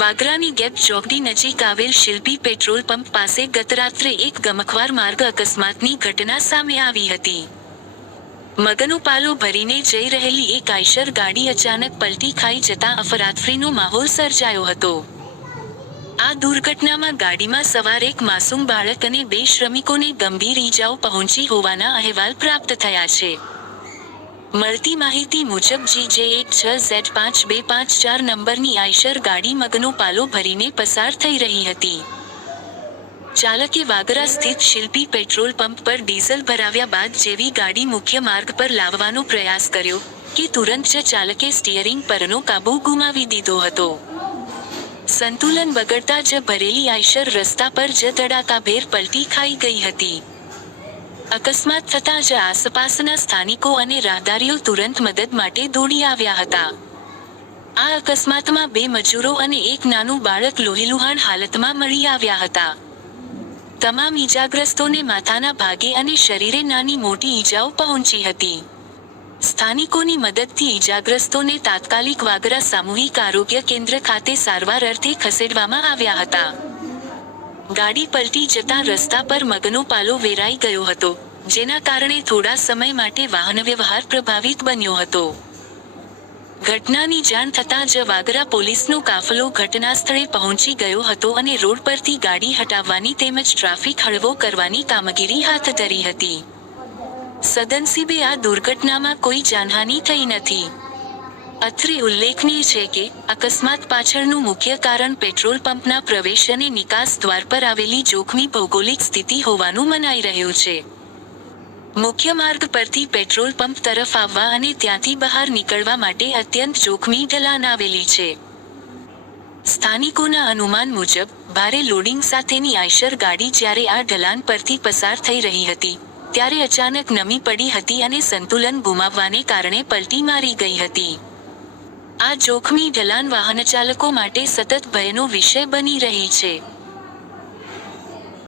વાગરાની gap ચોકડી નજીક આવેલ શિલ્પી પેટ્રોલ પંપ પાસે ગતરાત્રે એક ગમખ્વાર માર્ગ અકસ્માતની ઘટના સામે આવી હતી. મગનો પાલો ભરીને જઈ રહેલી એક આઈશર ગાડી અચાનક પલટી ખાઈ જતા અફરાતફરીનો માહોલ સર્જાયો હતો. આ દુર્ઘટનામાં ગાડીમાં સવાર એક માસૂમ બાળક અને 2 શ્રમિકોને ગંભીર ઈજાઓ પહોંચી હોવાના અહેવાલ પ્રાપ્ત થયા છે. મળતી માહિતી મુજબ GJ16Z5254 નંબરની આઈશર ગાડી મગનો પાલો ભરીને પસાર થઈ રહી હતી. ચાલકે વાગરા સ્થિત શિલ્પી પેટ્રોલ પંપ પર ડીઝલ ભરાવ્યા બાદ જેવી ગાડી મુખ્ય માર્ગ પર લાવવાનો પ્રયાસ કર્યો કે તુરંત જ ચાલકે સ્ટીયરિંગ પરનો કાબુ ગુમાવી દીધો હતો. સંતુલન બગડતા જ ભરેલી આઈશર રસ્તા પર જ ધડાકાભેર પલટી ખાઈ ગઈ હતી. અકસ્માત થતાં જ આસપાસના સ્થાનિકો અને રાહદારીઓ તુરંત મદદ માટે દોડી આવ્યા હતા. આ અકસ્માતમાં 2 મજૂરો અને એક નાનું બાળક લોહીલુહાણ હાલતમાં મળી આવ્યા હતા. તમામ ઈજાગ્રસ્તોને માથાના ભાગે અને શરીરે નાની મોટી ઈજાઓ પહોંચી હતી. સ્થાનિકોની મદદથી ઈજાગ્રસ્તોને તાત્કાલિક વાગરા સામૂહિક આરોગ્ય કેન્દ્ર ખાતે સારવાર અર્થે ખસેડવામાં આવ્યા હતા. ગાડી પલટી જતાં રસ્તા પર મગનો પાલો વેરાઈ ગયો હતો, જેના કારણે થોડા સમય માટે વાહનવ્યવહાર પ્રભાવિત બન્યો હતો. ઘટનાની જાણ થતાં જ વાગરા પોલીસનો કાફલો ઘટના સ્થળે પહોંચી ગયો હતો અને રોડ પરથી ગાડી હટાવવાની તેમજ ટ્રાફિક હળવો કરવાની કામગીરી હાથ ધરી હતી. સદનસીબે આ દુર્ઘટનામાં કોઈ જાનહાનિ થઈ નથી. અત્રે ઉલ્લેખનીય છે કે અકસ્માત પાછળનું મુખ્ય કારણ પેટ્રોલ પંપના પ્રવેશ અને નિકાસ દ્વાર પર આવેલી જોખમી ભૌગોલિક સ્થિતિ હોવાનું મનાઈ રહ્યું છે. મુખ્ય માર્ગ પરથી પેટ્રોલ પંપ તરફ આવવા અને ત્યાંથી બહાર નીકળવા માટે અત્યંત જોખમી ઢલાન આવેલી છે. સ્થાનિકોના અનુમાન મુજબ ભારે લોડિંગ સાથેની આઈશર ગાડી જ્યારે આ ઢલાન પરથી પસાર થઈ રહી હતી ત્યારે અચાનક નમી પડી હતી અને સંતુલન ગુમાવવાને કારણે પલટી મારી ગઈ હતી. આ જોખમી ઢલાન વાહનચાલકો માટે સતત ભયનો વિષય બની રહી છે.